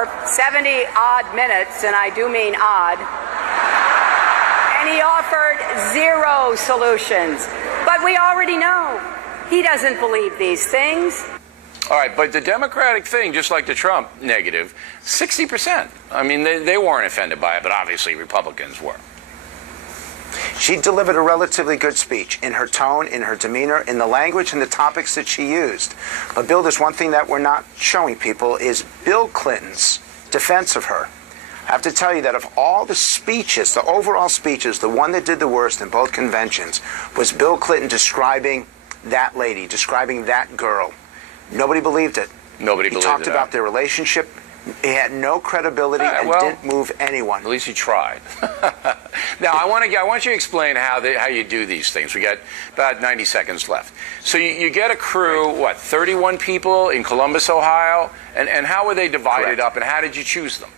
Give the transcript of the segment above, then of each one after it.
for 70-odd minutes, and I do mean odd, and he offered zero solutions. But we already know he doesn't believe these things. All right, but the Democratic thing, just like the Trump negative, 60%. I mean, they weren't offended by it, but obviously Republicans were. She delivered a relatively good speech in her tone, in her demeanor, in the language and the topics that she used. But Bill, there's one thing that we're not showing people is Bill Clinton's defense of her. I have to tell you that of all the speeches, the overall speeches, the one that did the worst in both conventions was Bill Clinton describing that lady, describing that girl. Nobody believed it. Nobody believed it. He talked about their relationship. He had no credibility and didn't move anyone. At least he tried. Now, I want you to explain how you do these things. We got about 90 seconds left. So you get a crew, what, 31 people in Columbus, Ohio? And how were they divided up, and how did you choose them?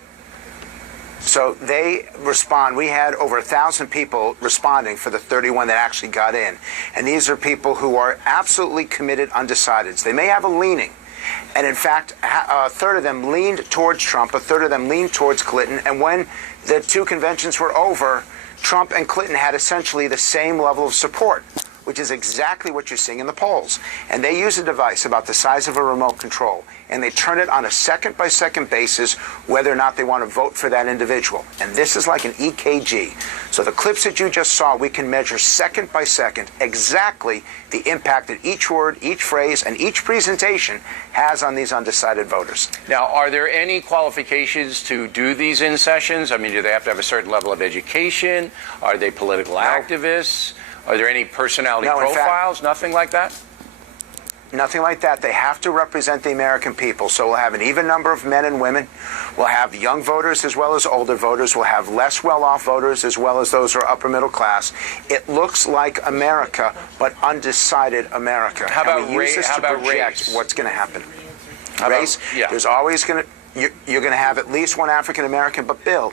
So they respond. We had over 1,000 people responding for the 31 that actually got in. And these are people who are absolutely committed undecideds. They may have a leaning. And in fact, a third of them leaned towards Trump, a third of them leaned towards Clinton. And when the two conventions were over, Trump and Clinton had essentially the same level of support, which is exactly what you're seeing in the polls. And they use a device about the size of a remote control, and they turn it on a second-by-second basis whether or not they want to vote for that individual. And this is like an EKG. So the clips that you just saw, we can measure second by second exactly the impact that each word, each phrase, and each presentation has on these undecided voters. Now, are there any qualifications to do these in-sessions? I mean, do they have to have a certain level of education? Are they political activists? Are there any personality profiles? Nothing like that? Nothing like that. They have to represent the American people. So we'll have an even number of men and women. We'll have young voters as well as older voters. We'll have less well-off voters as well as those who are upper middle class. It looks like America, but undecided America. How about race? How about race? What's going to happen? Race? There's always going to... You're going to have at least one African American, but Bill,